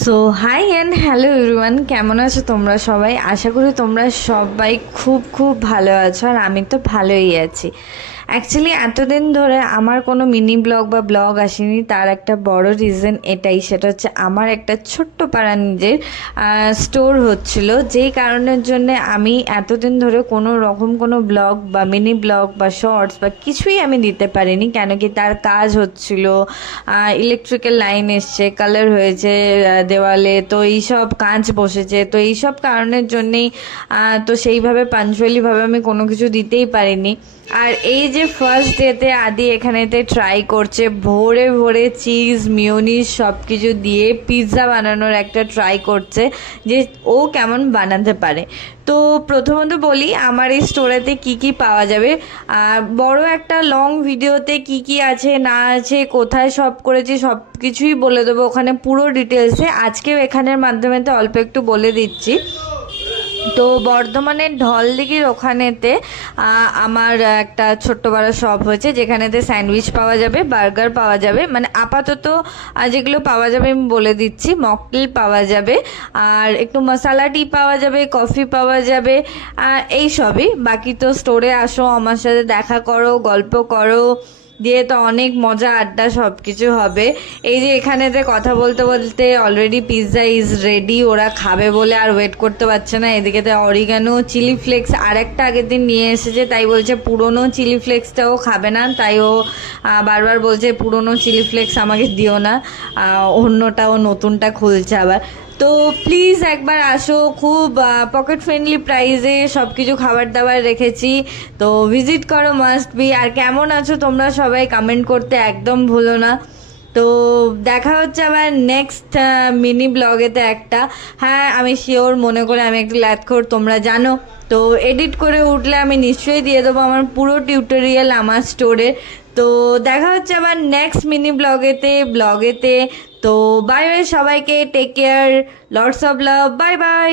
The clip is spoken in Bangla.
So hi and hello everyone, কেমন আছো তোমরা সবাই? আশা করি তোমরা সবাই খুব খুব ভালো আছো, আর আমি তো ভালোই আছি। অ্যাকচুয়ালি এতদিন ধরে আমার কোনো মিনি ব্লগ বা ব্লগ আসেনি, তার একটা বড় রিজন এটাই, সেটা হচ্ছে আমার একটা ছোট্ট পাড়া নিজের স্টোর হচ্ছিল, যেই কারণের জন্য আমি এতদিন ধরে কোনো রকম কোনো ব্লগ বা মিনি ব্লগ বা শর্টস বা কিছুই আমি দিতে পারিনি। কেন কি, তার কাজ হচ্ছিল, ইলেকট্রিক্যাল লাইন এসছে, কালার হয়েছে দেওয়ালে, তো এইসব কাঁচ বসেছে, তো এইসব কারণের জন্যেই তো সেইভাবে পাঞ্চুয়ালিভাবে আমি কোনো কিছু দিতেই পারিনি। আর এই যে ফার্স্ট ডেতে আদি এখানেতে ট্রাই করছে ভোরে ভোরে চিজ মিওনিজ সব কিছু দিয়ে পিৎজা বানানোর একটা ট্রাই করছে যে ও কেমন বানাতে পারে। তো প্রথমত বলি আমার এই স্টোরেতে কি কি পাওয়া যাবে। আর বড় একটা লং ভিডিওতে কি কি আছে না আছে, কোথায় সব করেছি সব কিছুই বলে দেবো ওখানে পুরো ডিটেলসে। আজকেও এখানের মাধ্যমে তো অল্প একটু বলে দিচ্ছি। তো বর্ধমানের ঢলদিঘির ওখানেতে আমার একটা ছোট্ট বড় শপ হয়েছে, যেখানেতে স্যান্ডউইচ পাওয়া যাবে, বার্গার পাওয়া যাবে, মানে আপাতত যেগুলো পাওয়া যাবে আমি বলে দিচ্ছি। মকটেল পাওয়া যাবে, আর একটু মশালা টি পাওয়া যাবে, কফি পাওয়া যাবে, এই সবই। বাকি তো স্টোরে আসো, আমার সাথে দেখা করো, গল্প করো, দিয়ে তো অনেক মজা আড্ডা সব কিছু হবে। এই যে এখানেতে কথা বলতে বলতে অলরেডি পিৎজা ইজ রেডি, ওরা খাবে বলে আর ওয়েট করতে পারছে না। এদিকেতে অরিগানো চিলি ফ্লেক্স আর একটা আগের দিন নিয়ে এসেছে, তাই বলছে পুরনো চিলি ফ্লেক্সটাও খাবে না, তাই ও বারবার বলছে পুরনো চিলি ফ্লেক্স আমাকে দিও না, অন্যটা ও নতুনটা খুলছে আবার। তো প্লিজ একবার আসো, খুব পকেট ফ্রেন্ডলি প্রাইসে সব কিছু খাবার দাবার রেখেছি, তো ভিজিট করো মাস্ট বি। আর কেমন আছো তোমরা সবাই কমেন্ট করতে একদম ভুলো না। তো দেখা হচ্ছে আবার নেক্সট মিনি ব্লগেতে একটা। হ্যাঁ, আমি শিওর, মনে করে আমি একটু ল্যাথখোর তোমরা জানো, তো এডিট করে উঠলে আমি নিশ্চয়ই দিয়ে দেবো আমার পুরো টিউটোরিয়াল আমার স্টোরে। তো দেখা হচ্ছে আবার নেক্সট মিনি ব্লগেতে। তো বাই বাই সবাইকে, take care, lots of love, bye by.